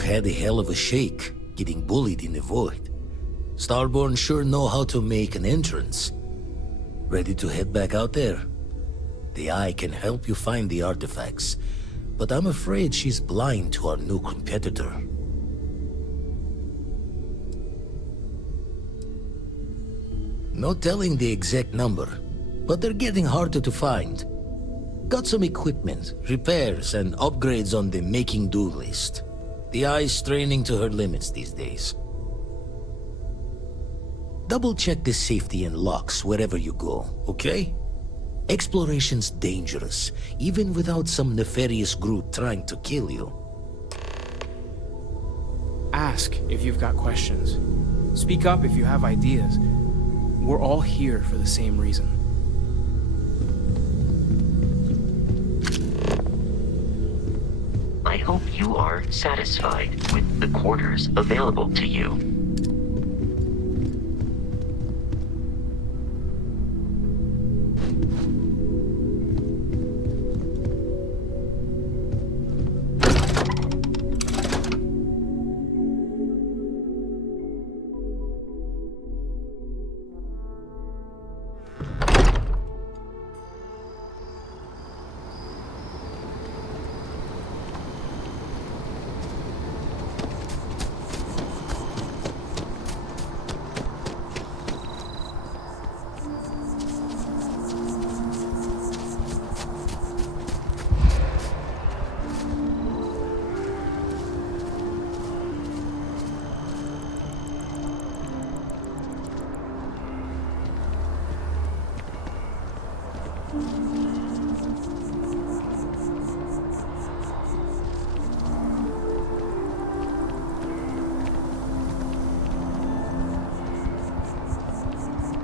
had a hell of a shake, getting bullied in the void. Starborn sure know how to make an entrance. Ready to head back out there? The Eye can help you find the artifacts, but I'm afraid she's blind to our new competitor. No telling the exact number, but they're getting harder to find. Got some equipment, repairs, and upgrades on the making do list. The Eye's straining to her limits these days. Double check the safety and locks wherever you go, okay? Exploration's dangerous, even without some nefarious group trying to kill you. Ask if you've got questions. Speak up if you have ideas. We're all here for the same reason. I hope you are satisfied with the quarters available to you.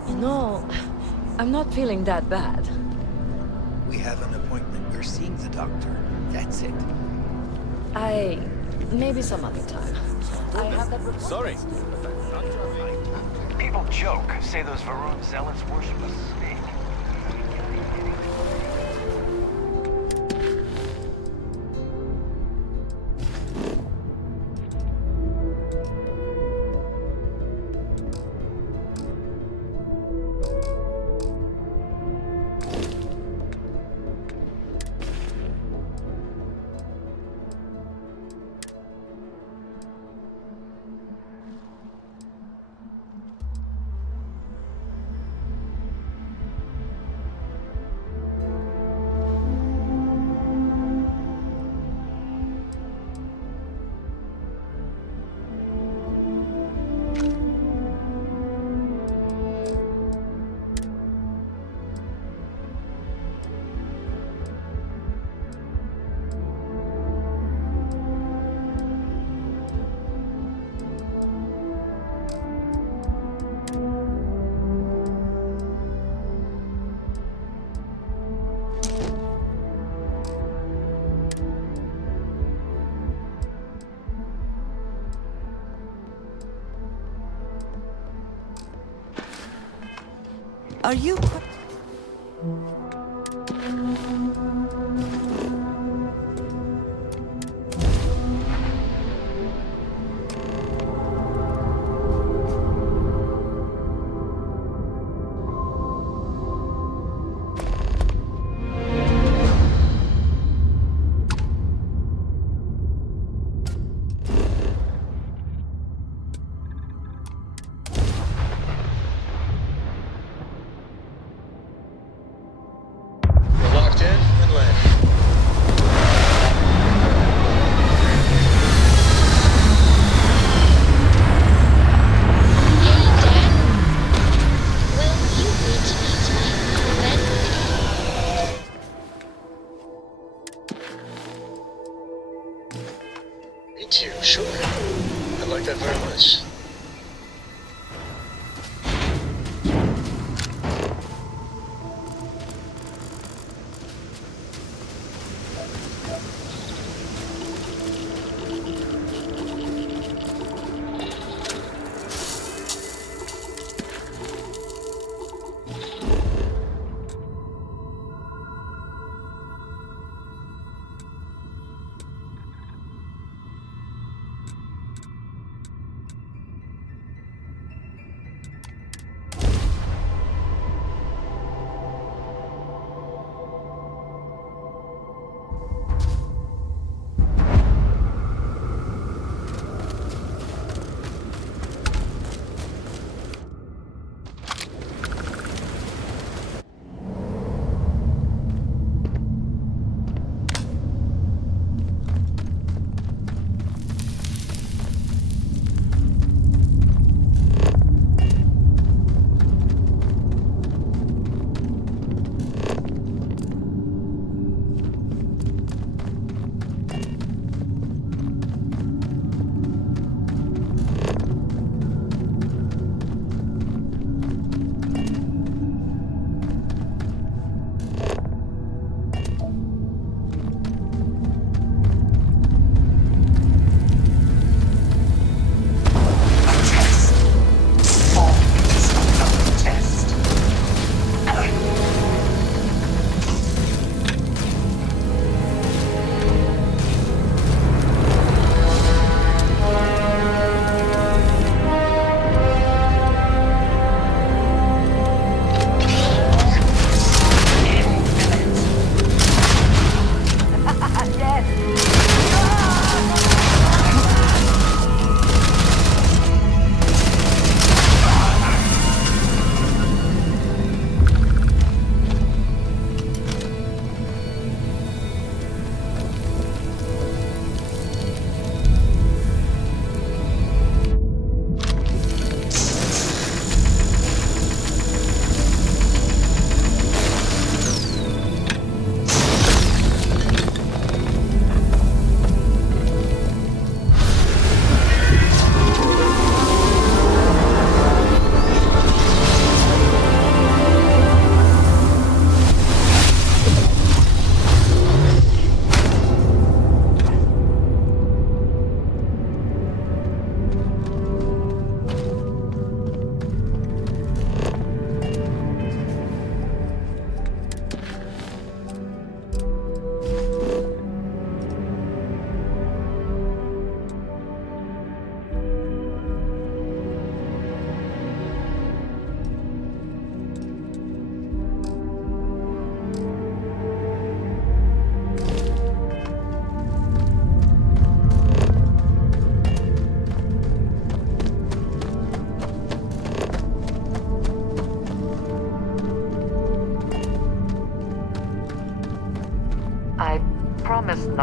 No, I'm not feeling that bad. We have an appointment. We're seeing the doctor. That's it. Maybe some other time. I have that report. Sorry. People joke, say those Varun zealots worship a snake. Are you... Me too, sure. I like that very much.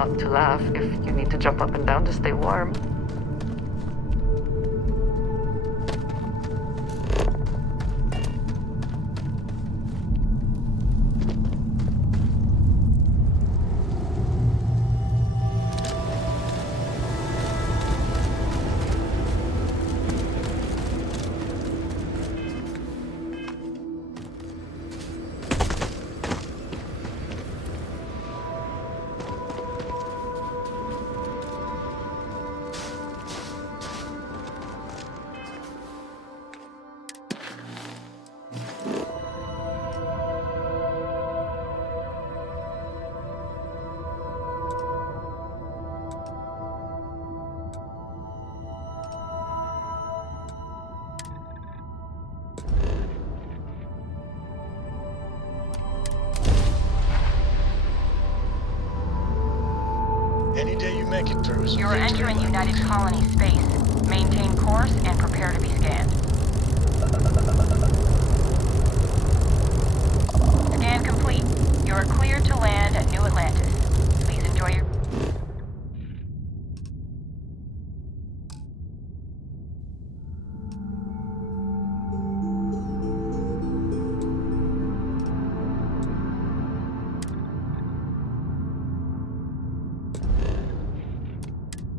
not to laugh if you need to jump up and down to stay warm. Any day you make it through is a You're victory. entering United Colony space. Maintain course and prepare to be scanned. Scan complete. You are cleared to land at New Atlantis. Please enjoy your...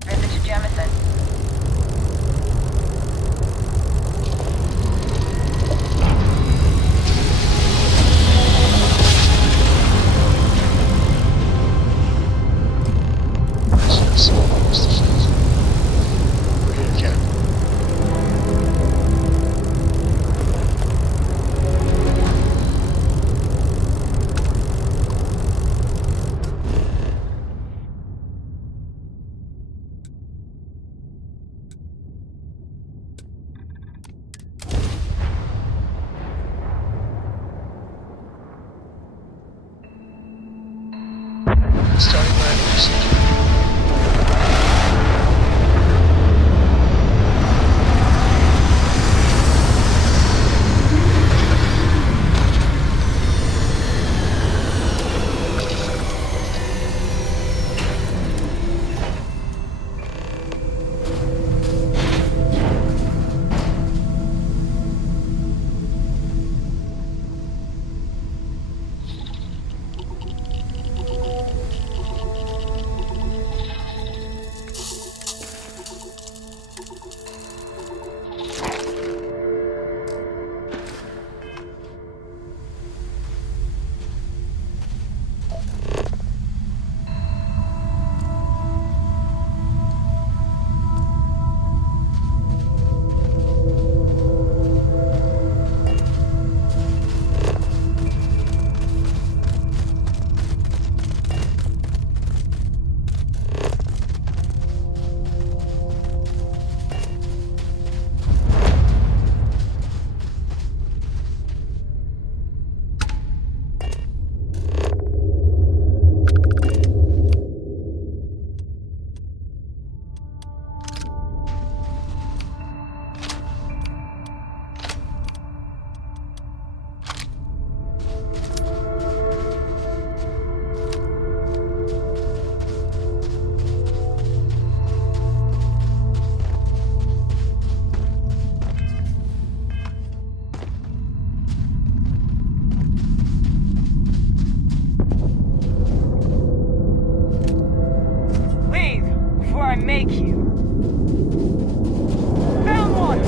Visit to Jemison. Yes, almost the face. We're here, Captain. Starting landing procedure. Leave before I make you. Found one!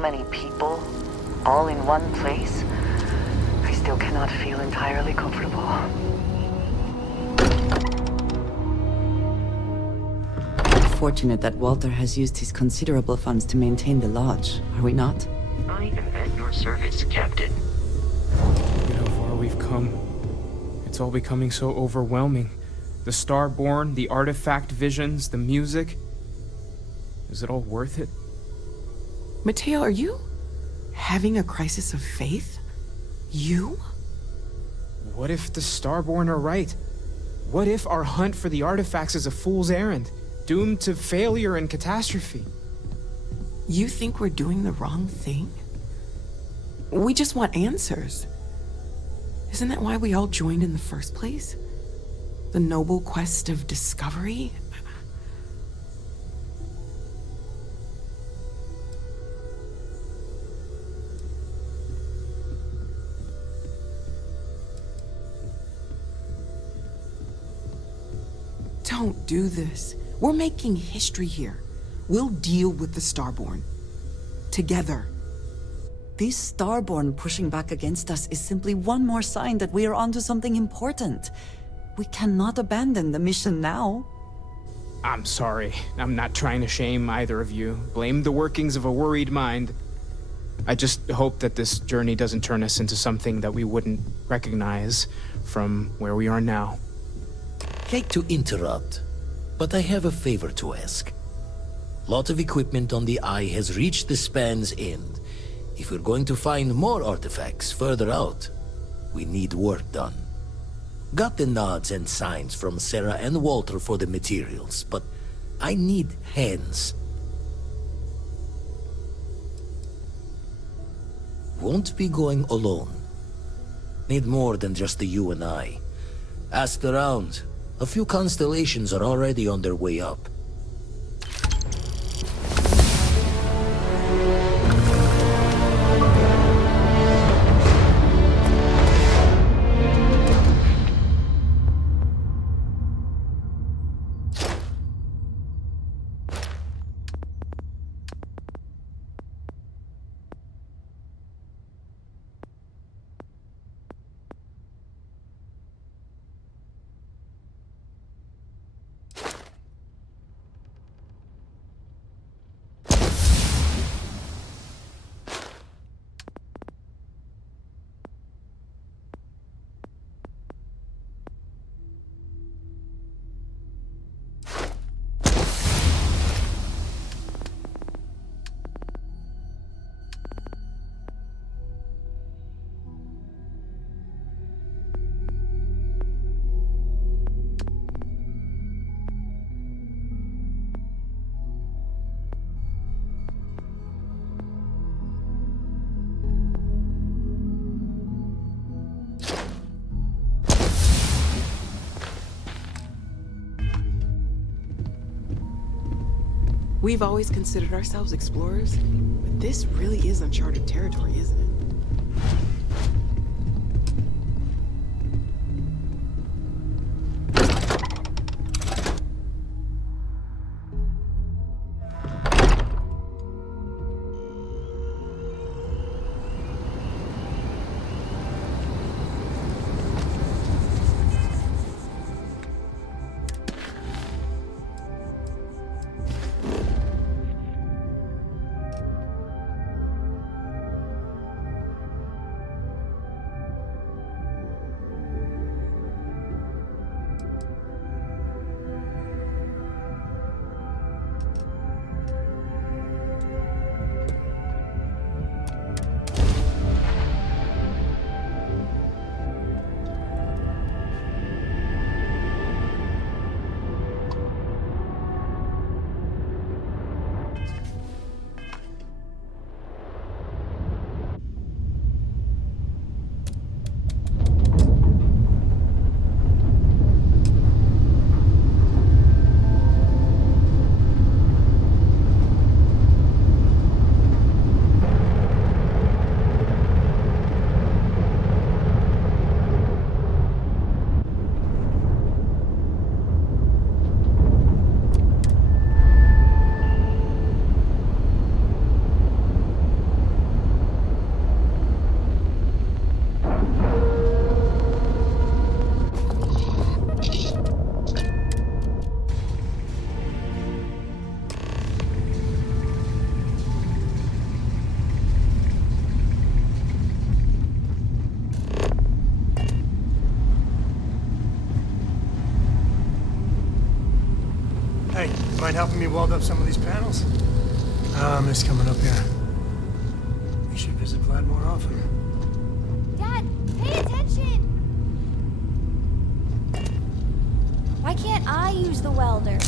many people, all in one place, I still cannot feel entirely comfortable. Fortunate that Walter has used his considerable funds to maintain the lodge, are we not? I am at your service, Captain. Look at how far we've come. It's all becoming so overwhelming. The Starborn, the artifact visions, the music. Is it all worth it? Mateo, are you having a crisis of faith? You? What if the Starborn are right? What if our hunt for the artifacts is a fool's errand, doomed to failure and catastrophe? You think we're doing the wrong thing? We just want answers. Isn't that why we all joined in the first place? The noble quest of discovery? Don't do this. We're making history here. We'll deal with the Starborn. Together. This Starborn pushing back against us is simply one more sign that we are onto something important. We cannot abandon the mission now. I'm sorry. I'm not trying to shame either of you. Blame the workings of a worried mind. I just hope that this journey doesn't turn us into something that we wouldn't recognize from where we are now. Hate to interrupt, but I have a favor to ask. Lot of equipment on the Eye has reached the span's end. If we're going to find more artifacts further out, we need work done. Got the nods and signs from Sarah and Walter for the materials, but I need hands. Won't be going alone. Need more than just the you and I. Asked around. A few constellations are already on their way up. We've always considered ourselves explorers, but this really is uncharted territory, isn't it? Hey, mind helping me weld up some of these panels? I miss coming up here. We should visit Vlad more often. Dad, pay attention! Why can't I use the welder?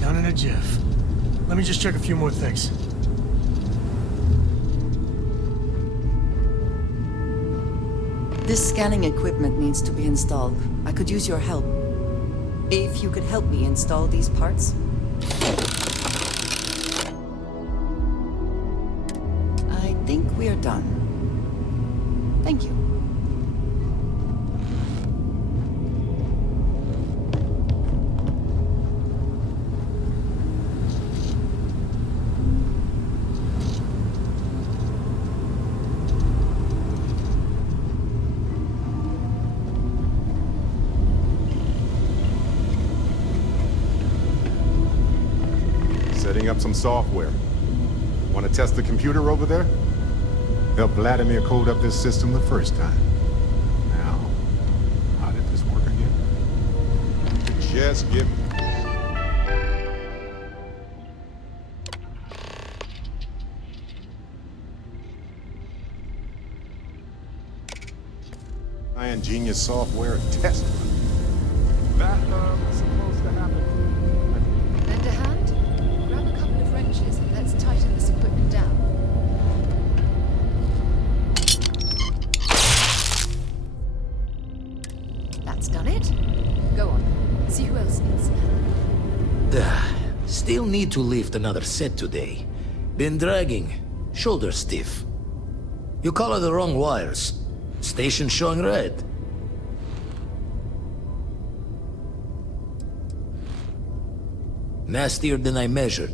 Down in a jiff. Let me just check a few more things. This scanning equipment needs to be installed. I could use your help. If you could help me install these parts. I think we are done. Thank you. Setting up some software. Want to test the computer over there? Helped Vladimir code up this system the first time. Now, how did this work again? Just give me... Ingenious software and test run. That was supposed to happen. Lend a hand? Grab a couple of wrenches and let's tighten this equipment down. That's done it. Go on. See who else needs it. Still need to lift another set today. Been dragging. Shoulder stiff. You color the wrong wires. Station showing red. Nastier than I measured.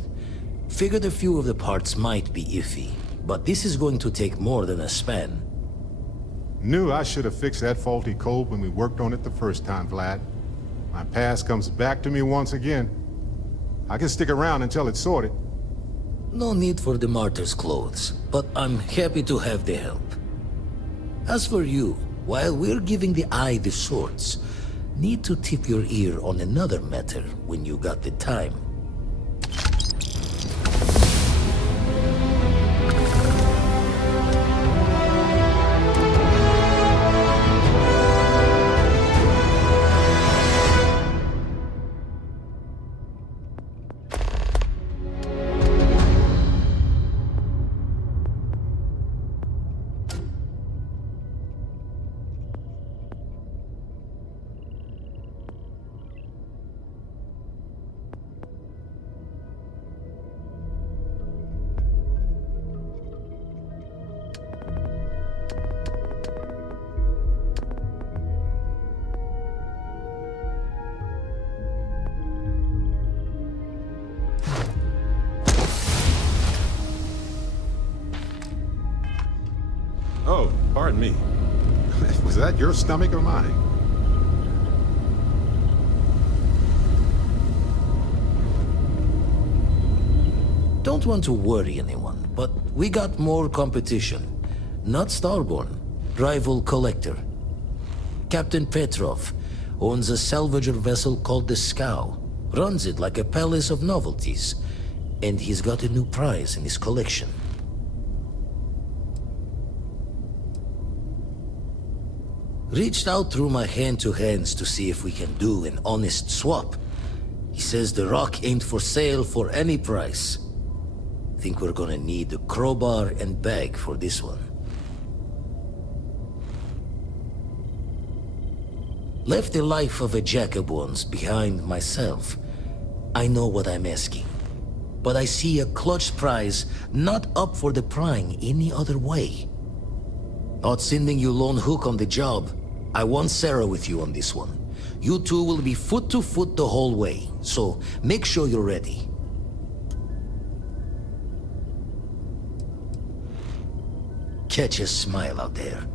Figured a few of the parts might be iffy, but this is going to take more than a span. Knew I should have fixed that faulty code when we worked on it the first time, Vlad. My past comes back to me once again. I can stick around until it's sorted. No need for the martyr's clothes, but I'm happy to have the help. As for you, while we're giving the eye the swords, need to tip your ear on another matter when you got the time. Oh, pardon me. Was that your stomach or mine? Don't want to worry anyone, but we got more competition. Not Starborn, rival collector. Captain Petrov owns a salvager vessel called the Scow. Runs it like a palace of novelties. And he's got a new prize in his collection. Reached out through my hand-to-hands to see if we can do an honest swap. He says the rock ain't for sale for any price. Think we're gonna need a crowbar and bag for this one. Left the life of a Jacobons behind myself. I know what I'm asking. But I see a clutch prize not up for the prying any other way. Not sending you lone hook on the job. I want Sarah with you on this one. You two will be foot to foot the whole way, so make sure you're ready. Catch a smile out there.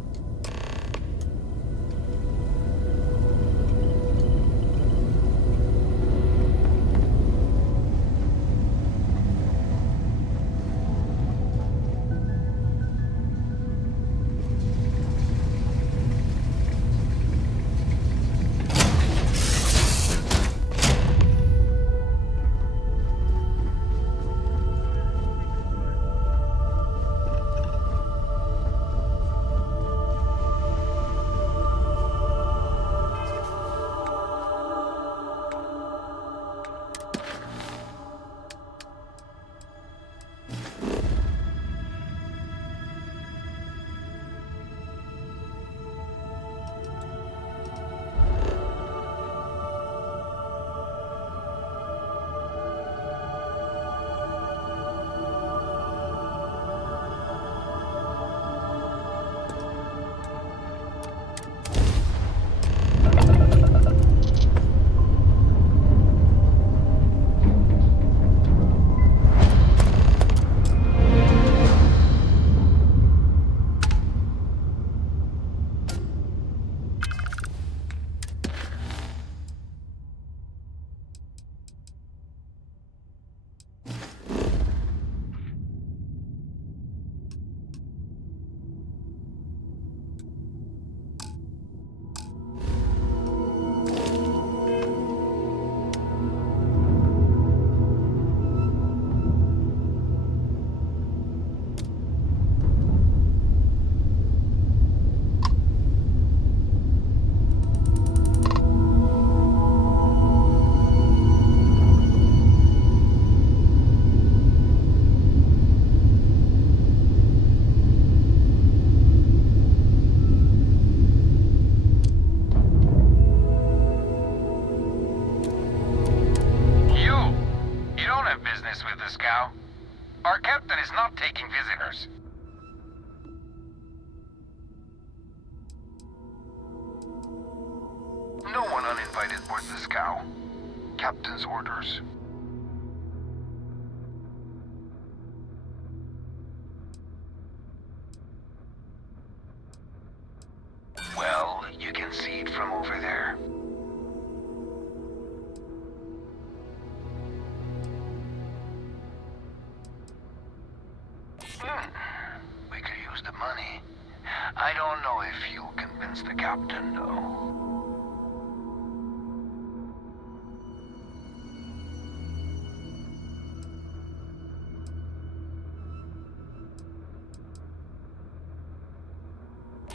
scow. Captain's orders. Well, you can see it from over there. We could use the money. I don't know if you'll convince the captain, though.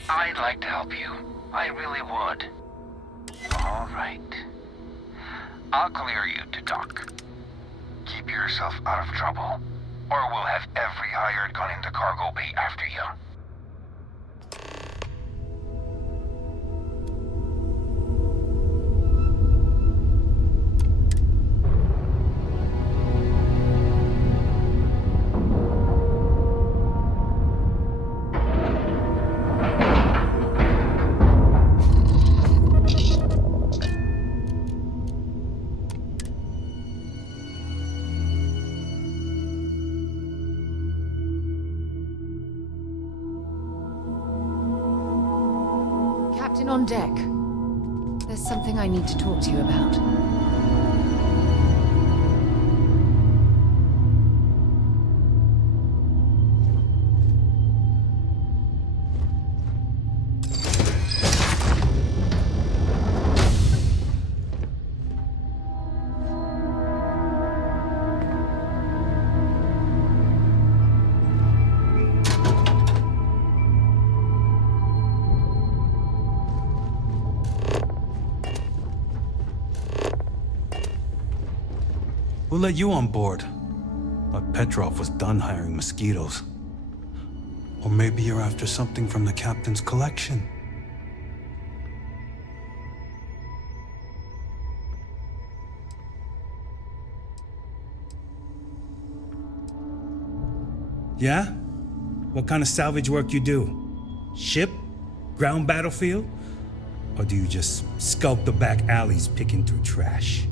I'd like to help you. I really would. All right. I'll clear you to dock. Keep yourself out of trouble, or we'll have every hired gun in the cargo bay after you. Captain on deck. There's something I need to talk to you about. Who let you on board? Thought Petrov was done hiring mosquitoes. Or maybe you're after something from the captain's collection. Yeah? What kind of salvage work you do? Ship? Ground battlefield? Or do you just skulk the back alleys picking through trash?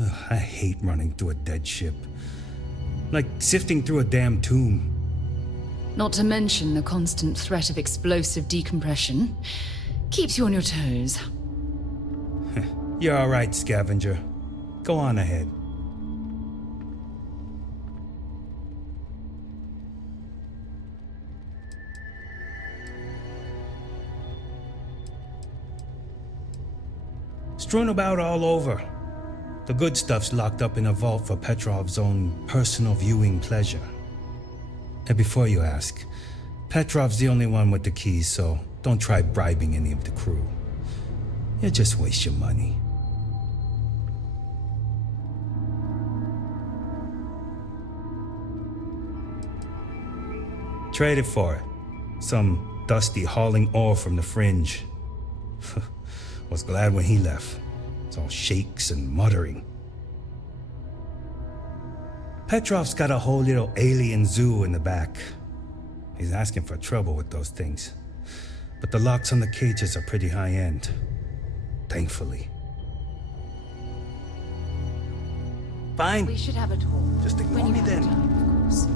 Ugh, I hate running through a dead ship. Like sifting through a damn tomb. Not to mention the constant threat of explosive decompression. Keeps you on your toes. You're all right, scavenger. Go on ahead. Strewn about all over. The good stuff's locked up in a vault for Petrov's own personal viewing pleasure. And before you ask, Petrov's the only one with the keys, so don't try bribing any of the crew. You'll just waste your money. Trade it for it. Some dusty hauling ore from the fringe. Was glad when he left. It's all shakes and muttering. Petrov's got a whole little alien zoo in the back. He's asking for trouble with those things. But the locks on the cages are pretty high-end. Thankfully. Fine. We should have a talk. Just ignore me then. Of course.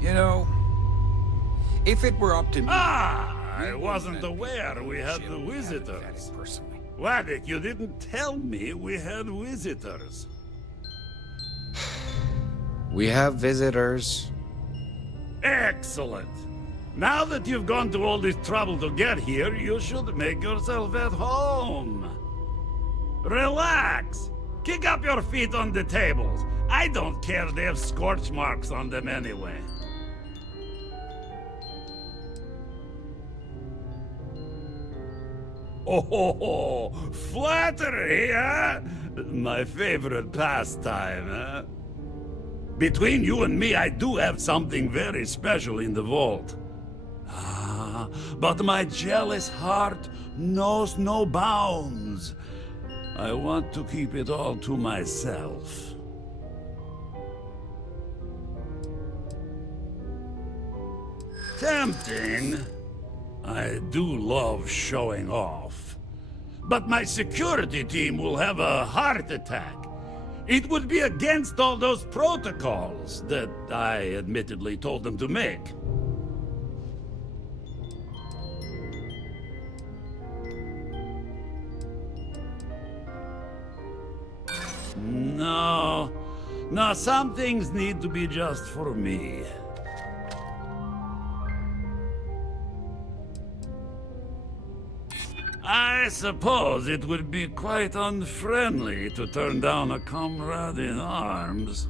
You know, if it were up to me... I wasn't aware we had the visitors. Waddick, you didn't tell me we had visitors. We have visitors. Excellent. Now that you've gone to all this trouble to get here, you should make yourself at home. Relax. Kick up your feet on the tables. I don't care they have scorch marks on them anyway. Oh, flattery, huh? My favorite pastime, huh? Between you and me, I do have something very special in the vault. But my jealous heart knows no bounds. I want to keep it all to myself. Tempting. I do love showing off. But my security team will have a heart attack. It would be against all those protocols that I admittedly told them to make. No, some things need to be just for me. I suppose it would be quite unfriendly to turn down a comrade in arms.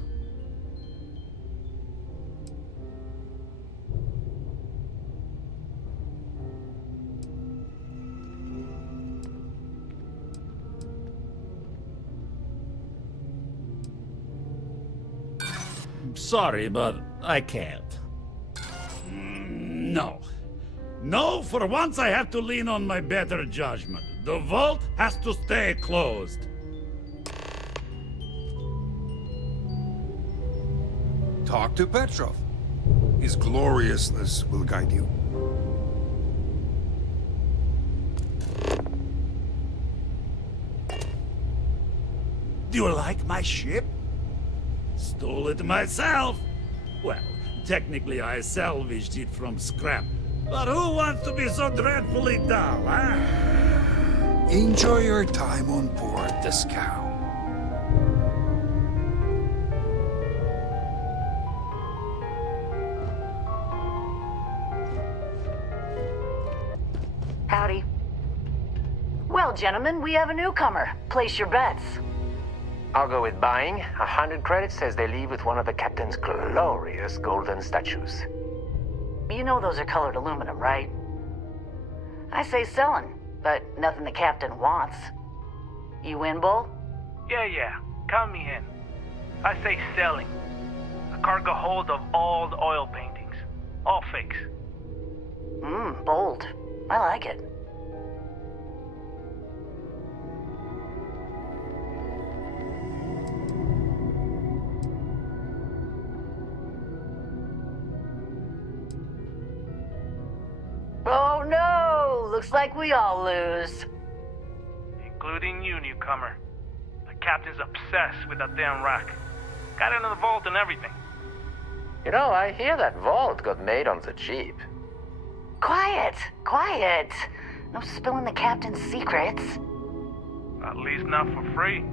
Sorry, but I can't. No. No, for once I have to lean on my better judgment. The vault has to stay closed. Talk to Petrov. His gloriousness will guide you. Do you like my ship? Stole it myself. Well, technically I salvaged it from scrap. But who wants to be so dreadfully dull, huh? Enjoy your time on board the scow. Howdy. Well, gentlemen, we have a newcomer. Place your bets. I'll go with buying. 100 credits says they leave with one of the captain's glorious golden statues. You know those are colored aluminum, right? I say selling, but nothing the captain wants. You win, Bull? Yeah. Count me in. I say selling. A cargo hold of all the oil paintings. All fakes. Bold. I like it. Oh no! Looks like we all lose. Including you, newcomer. The captain's obsessed with that damn rack. Got it in the vault and everything. You know, I hear that vault got made on the cheap. Quiet! No spilling the captain's secrets. At least not for free.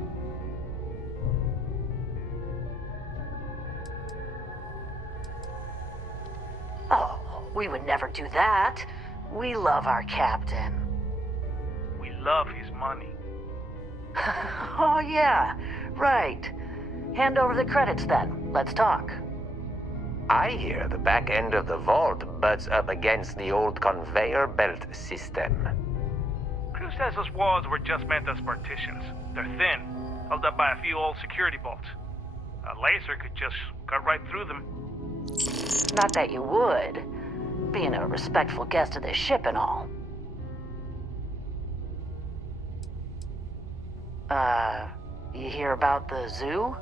Oh, we would never do that. We love our captain. We love his money. Oh yeah, right. Hand over the credits then. Let's talk. I hear the back end of the vault butts up against the old conveyor belt system. Crew says those walls were just meant as partitions. They're thin, held up by a few old security bolts. A laser could just cut right through them. Not that you would. Being a respectful guest of this ship and all. You hear about the zoo?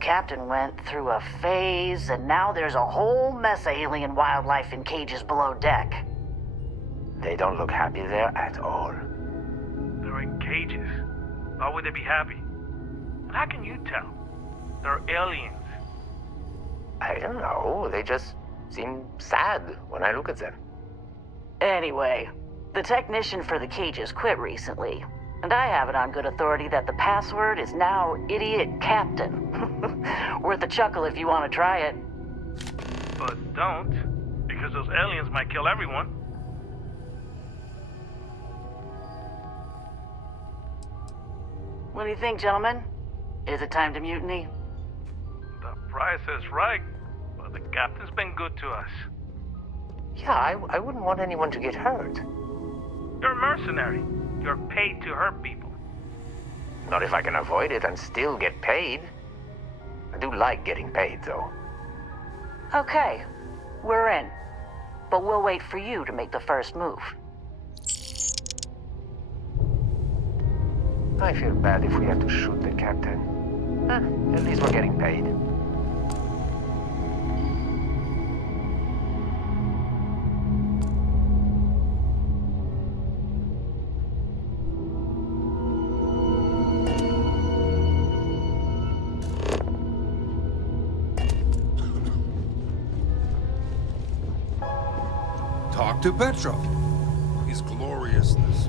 Captain went through a phase, and now there's a whole mess of alien wildlife in cages below deck. They don't look happy there at all. They're in cages. Why would they be happy? And how can you tell? They're aliens. I don't know. They just seem sad when I look at them. Anyway, the technician for the cages quit recently, and I have it on good authority that the password is now Idiot Captain. Worth a chuckle if you want to try it. But don't, because those aliens might kill everyone. What do you think, gentlemen? Is it time to mutiny? The price is right, but the captain's been good to us. Yeah, I wouldn't want anyone to get hurt. You're a mercenary. You're paid to hurt people. Not if I can avoid it and still get paid. I do like getting paid, though. Okay, we're in. But we'll wait for you to make the first move. I feel bad if we have to shoot the captain. At least we're getting paid. Talk to Petrov. His gloriousness.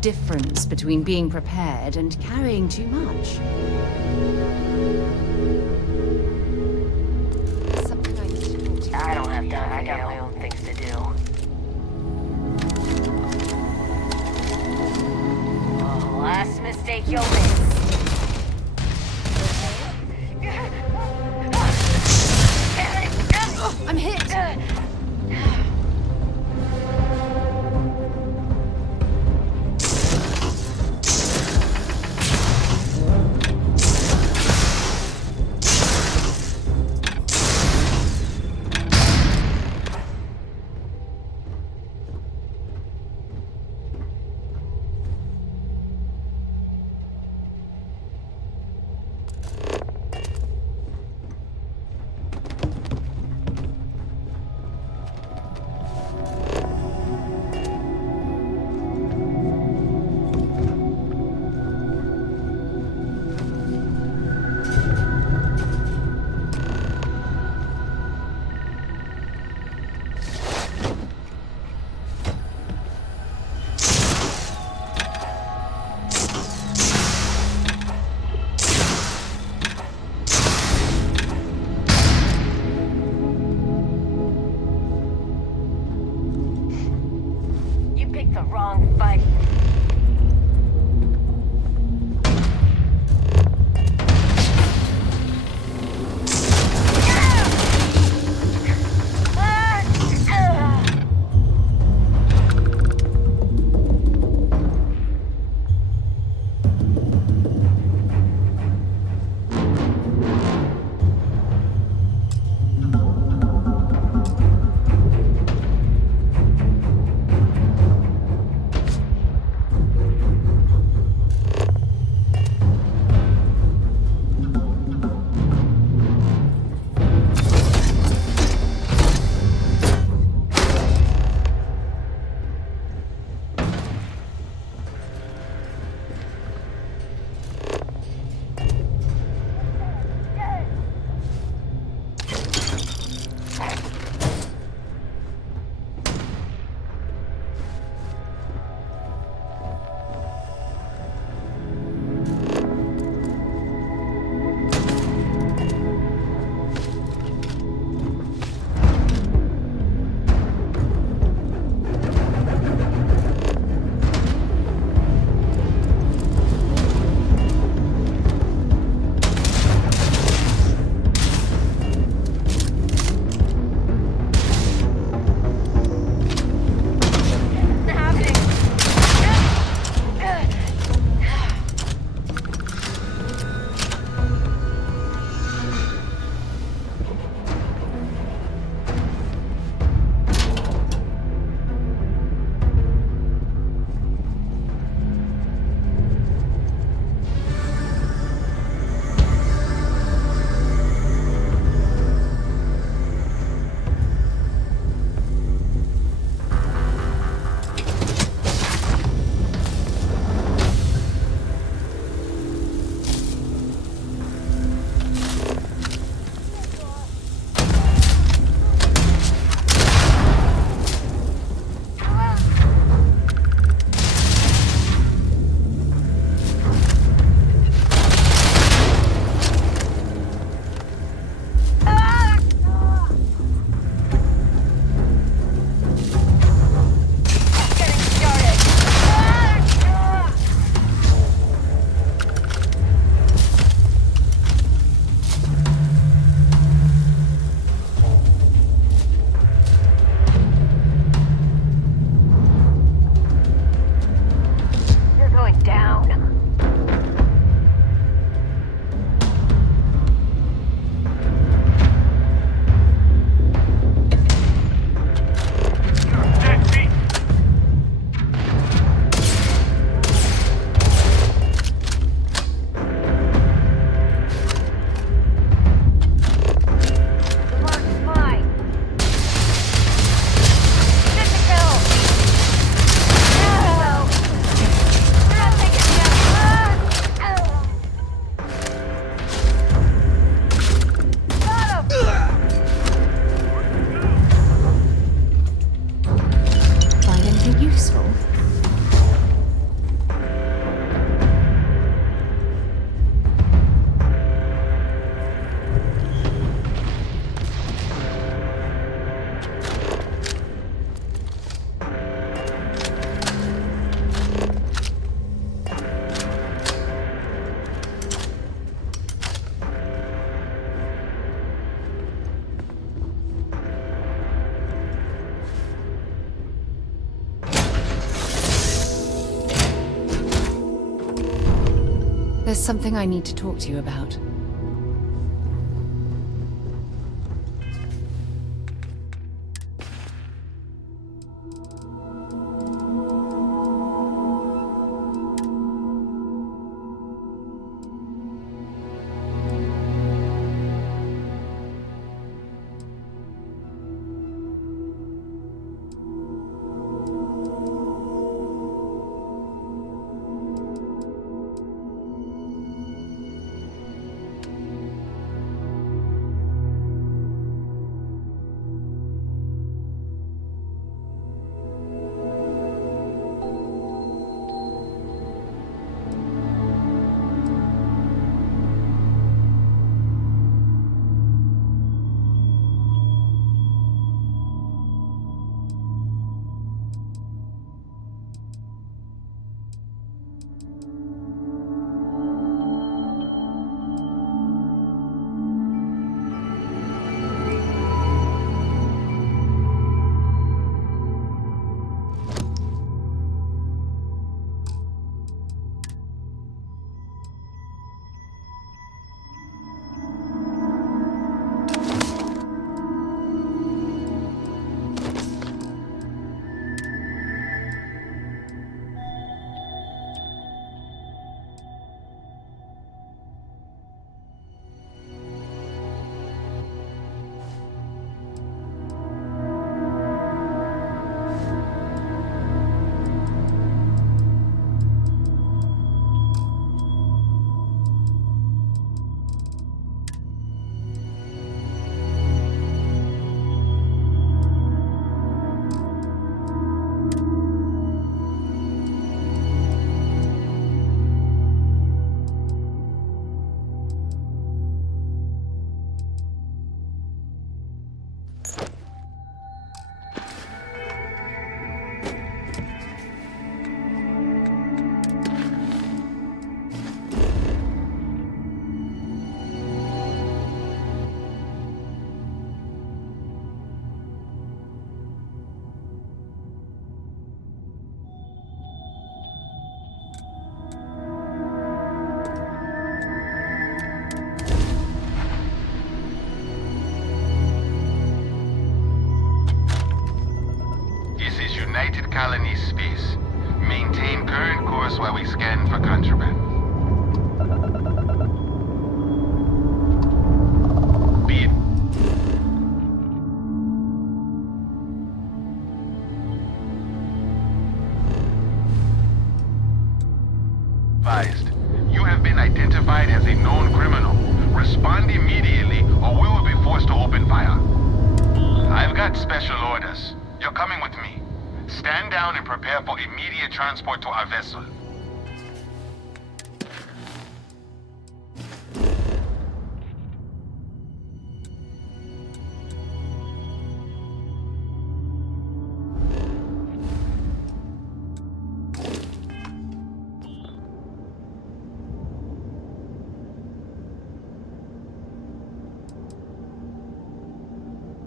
Difference between being prepared and carrying too much. Something I need to talk to you. I don't have time. I got my own things to do. Oh, last mistake you'll miss. I'm hit! wrong fight. There's something I need to talk to you about. colony space. Maintain current course while we scan for contraband. Be advised. You have been identified as a known criminal. Respond immediately, or we will be forced to open fire. I've got special orders. You're coming with me. Stand down and prepare for immediate transport to our vessel.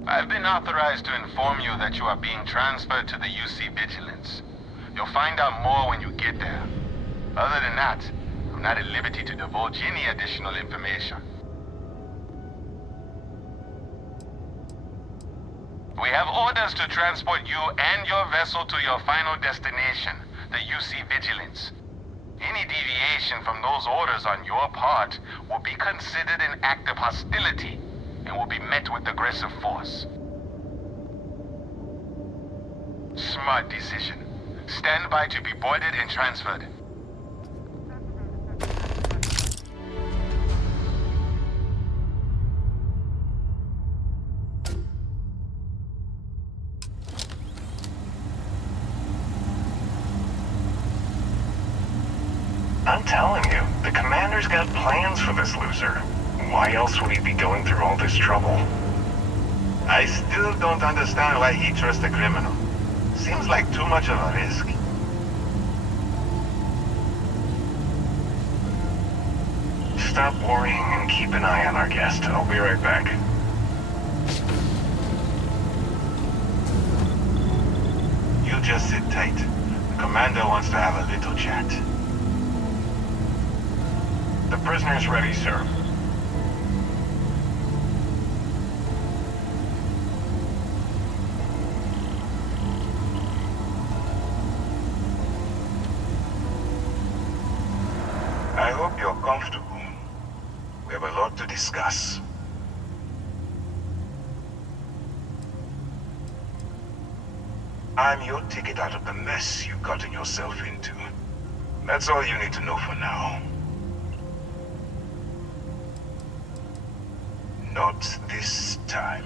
I've been authorized to inform you that you are being transferred to the UC Vigilance. You'll find out more when you get there. Other than that, I'm not at liberty to divulge any additional information. We have orders to transport you and your vessel to your final destination, the UC Vigilance. Any deviation from those orders on your part will be considered an act of hostility and will be met with aggressive force. Smart decision. Stand by to be boarded and transferred. I'm telling you, the commander's got plans for this loser. Why else would he be going through all this trouble? I still don't understand why he trusts a criminal. Seems like too much of a risk. Stop worrying and keep an eye on our guest. I'll be right back. You just sit tight. The commander wants to have a little chat. The prisoner's ready, sir. I hope you're comfortable. We have a lot to discuss. I'm your ticket out of the mess you've gotten yourself into. That's all you need to know for now. Not this time.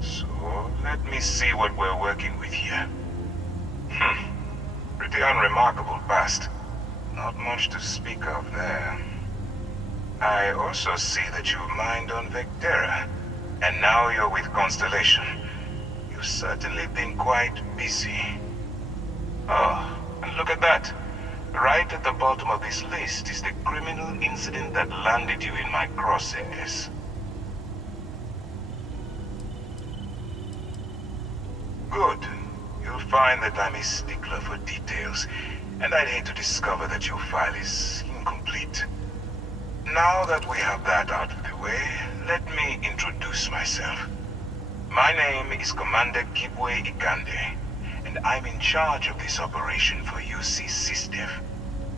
So, let me see what we're working with here. Pretty unremarkable past. Not much to speak of there. I also see that you mined on Vectera, and now you're with Constellation. You've certainly been quite busy. Oh, and look at that. Right at the bottom of this list is the criminal incident that landed you in my crosshairs. Good. You'll find that I'm a stickler for details, and I'd hate to discover that your file is incomplete. Now that we have that out of the way, let me introduce myself. My name is Commander Kibwe Ikande, and I'm in charge of this operation for UC SysDev.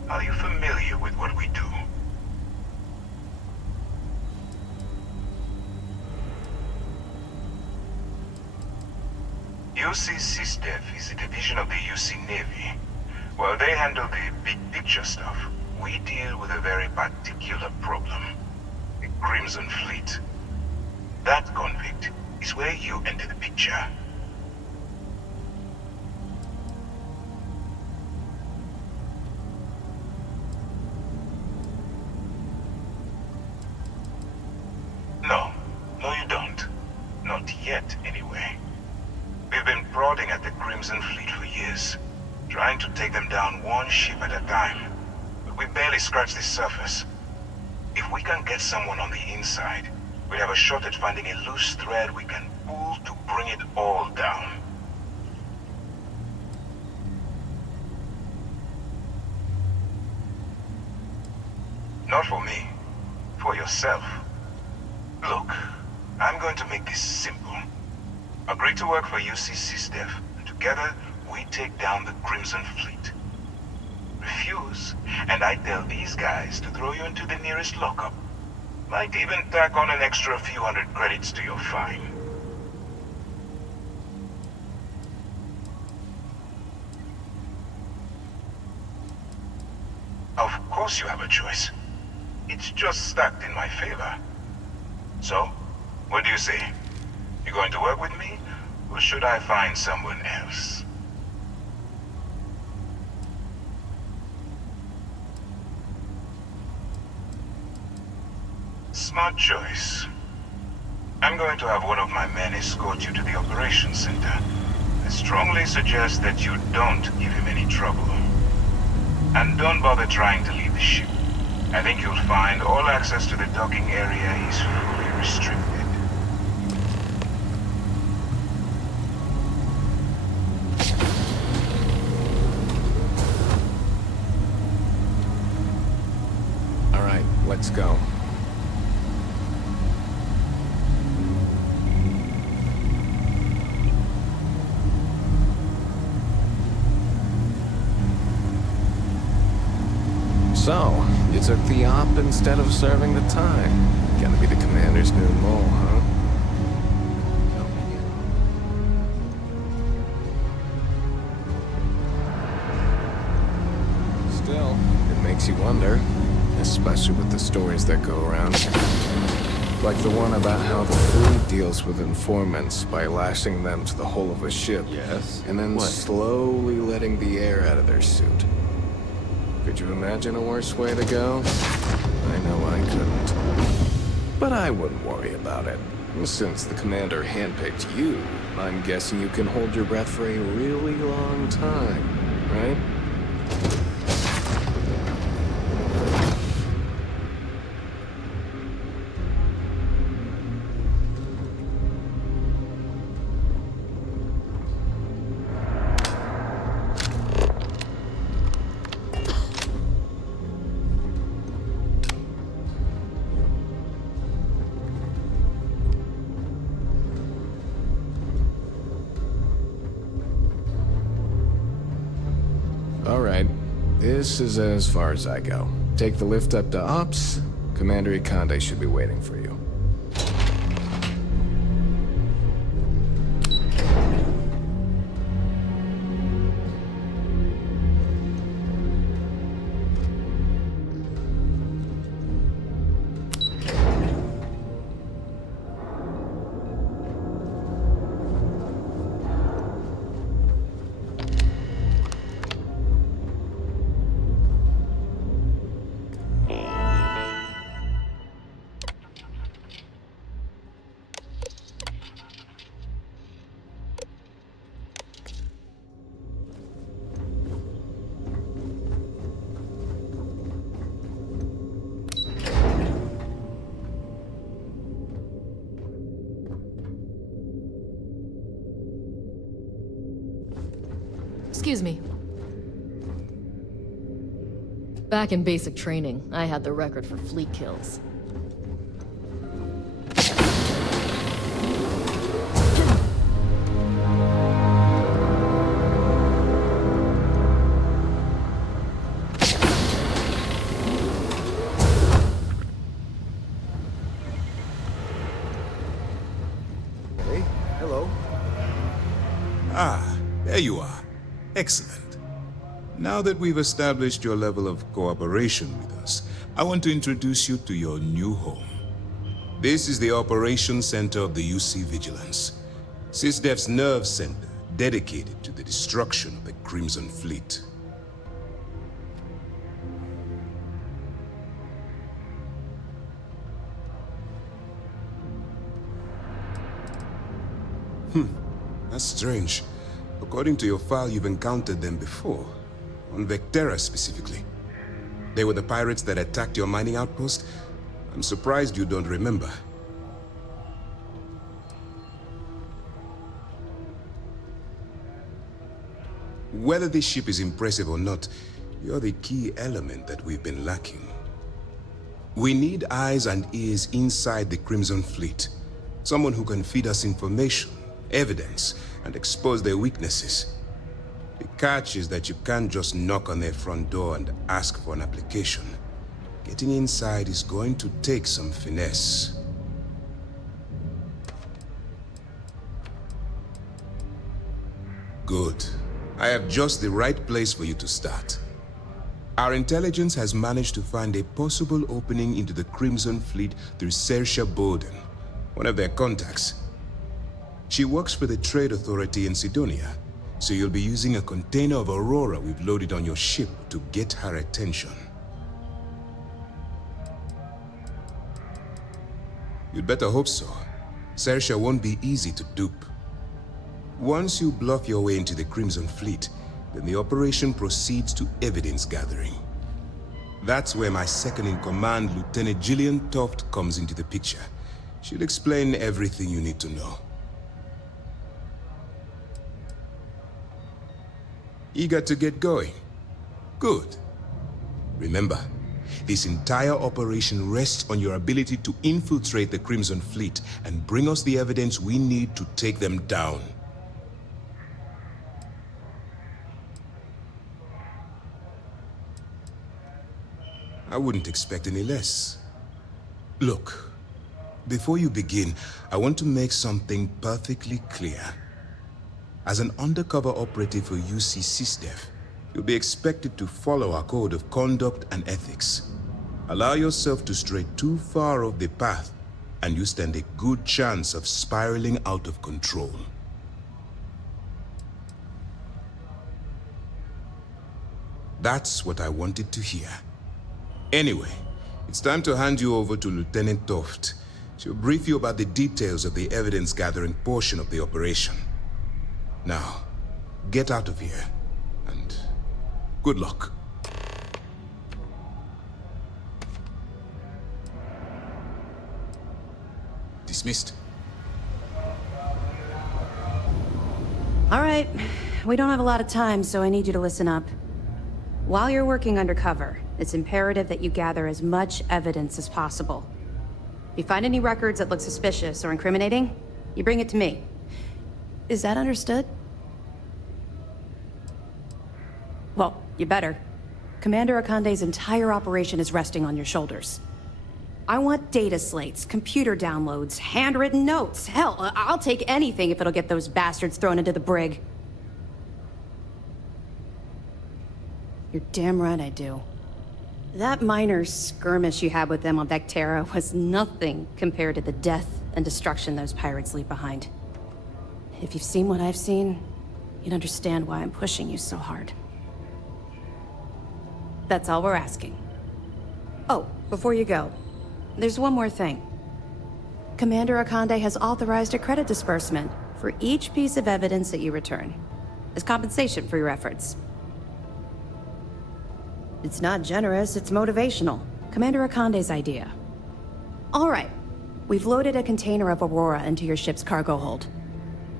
Are you familiar with what we do? UC SysDev is a division of the UC Navy. While they handle the big picture stuff, we deal with a very particular problem. The Crimson Fleet. That convict is where you enter the picture. No, you don't. Not yet, anyway. We've been prodding at the Crimson Fleet for years, trying to take them down one ship at a time. But we barely scratched the surface. If we can get someone on the inside, we have a shot at finding a loose thread we can pull to bring it all down. Not for me. For yourself. Look, I'm going to make this simple. Agree to work for UC SysDev, and together we take down the Crimson Fleet. Refuse, and I tell these guys to throw you into the nearest lockup. Might even tack on an extra few hundred credits to your fine. Of course you have a choice. It's just stacked in my favor. So, what do you say? You going to work with me, or should I find someone else? Smart choice. I'm going to have one of my men escort you to the operations center. I strongly suggest that you don't give him any trouble. And don't bother trying to leave the ship. I think you'll find all access to the docking area is fully restricted. All right, let's go. So, you took the op instead of serving the time. Gonna be the commander's new mole, huh? Still, it makes you wonder, especially with the stories that go around. Like the one about how the fleet deals with informants by lashing them to the hull of a ship. Yes. And then slowly letting the air out of their suit. Could you imagine a worse way to go? I know I couldn't. But I wouldn't worry about it. Since the commander handpicked you, I'm guessing you can hold your breath for a really long time, right? Alright, this is as far as I go. Take the lift up to Ops. Commander Ikande should be waiting for you. Excuse me. Back in basic training, I had the record for fleet kills. Hey, hello. Ah, there you are. Excellent. Now that we've established your level of cooperation with us, I want to introduce you to your new home. This is the Operations Center of the UC Vigilance, SysDef's nerve center dedicated to the destruction of the Crimson Fleet. That's strange. According to your file, you've encountered them before. On Vectera, specifically. They were the pirates that attacked your mining outpost? I'm surprised you don't remember. Whether this ship is impressive or not, you're the key element that we've been lacking. We need eyes and ears inside the Crimson Fleet. Someone who can feed us information, evidence, and expose their weaknesses. The catch is that you can't just knock on their front door and ask for an application. Getting inside is going to take some finesse. Good. I have just the right place for you to start. Our intelligence has managed to find a possible opening into the Crimson Fleet through Saoirse Bowden, one of their contacts. She works for the Trade Authority in Sidonia, so you'll be using a container of Aurora we've loaded on your ship to get her attention. You'd better hope so. Saoirse won't be easy to dupe. Once you bluff your way into the Crimson Fleet, then the operation proceeds to evidence gathering. That's where my second-in-command, Lieutenant Gillian Toft, comes into the picture. She'll explain everything you need to know. Eager to get going? Good. Remember, this entire operation rests on your ability to infiltrate the Crimson Fleet and bring us the evidence we need to take them down. I wouldn't expect any less. Look, before you begin, I want to make something perfectly clear. As an undercover operative for UC SysDef, you'll be expected to follow our code of conduct and ethics. Allow yourself to stray too far off the path, and you stand a good chance of spiraling out of control. That's what I wanted to hear. Anyway, it's time to hand you over to Lieutenant Toft. She'll brief you about the details of the evidence-gathering portion of the operation. Now, get out of here, and good luck. Dismissed. All right. We don't have a lot of time, so I need you to listen up. While you're working undercover, it's imperative that you gather as much evidence as possible. If you find any records that look suspicious or incriminating, you bring it to me. Is that understood? Well, you better. Commander Akande's entire operation is resting on your shoulders. I want data slates, computer downloads, handwritten notes. Hell, I'll take anything if it'll get those bastards thrown into the brig. You're damn right I do. That minor skirmish you had with them on Vectera was nothing compared to the death and destruction those pirates leave behind. If you've seen what I've seen, you'd understand why I'm pushing you so hard. That's all we're asking. Oh, before you go, there's one more thing. Commander Akande has authorized a credit disbursement for each piece of evidence that you return, as compensation for your efforts. It's not generous, it's motivational. Commander Akande's idea. All right, we've loaded a container of Aurora into your ship's cargo hold.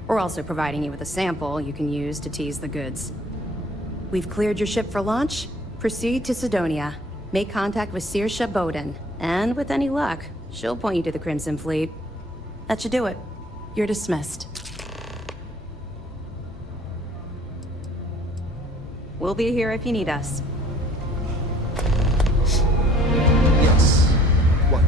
We're also providing you with a sample you can use to tease the goods. We've cleared your ship for launch. Proceed to Sidonia. Make contact with Saoirse Bowden, and with any luck, she'll point you to the Crimson Fleet. That should do it. You're dismissed. We'll be here if you need us. Yes. What?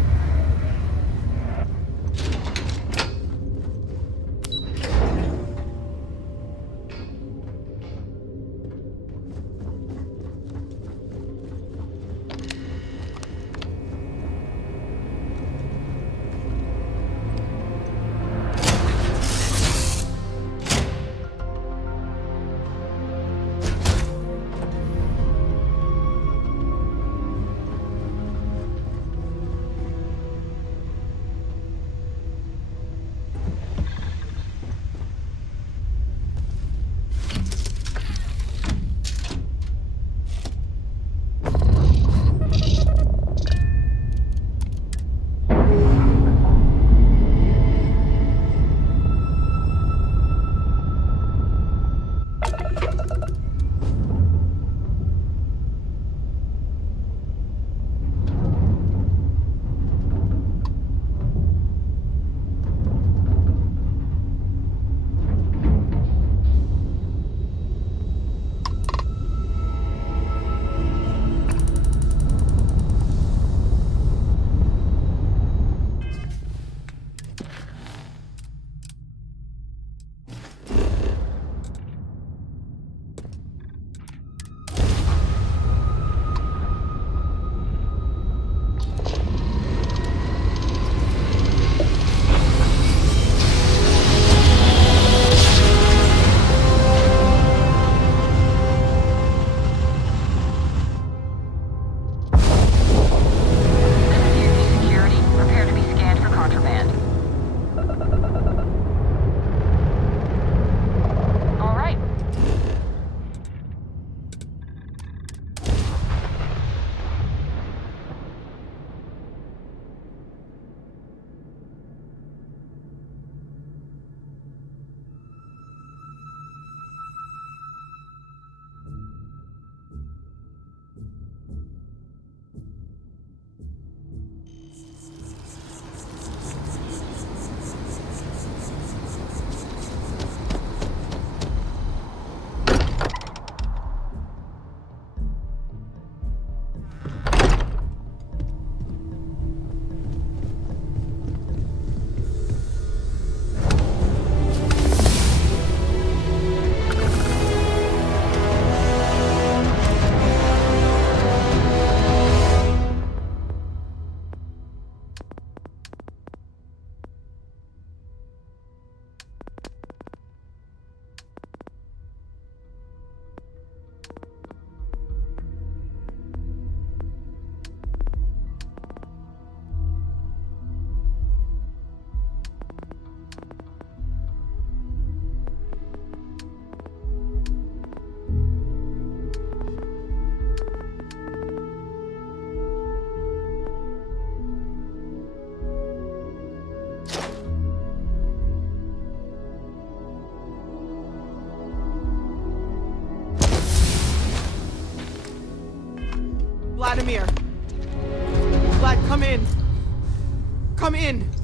Vladimir. Vlad, come in. Come in.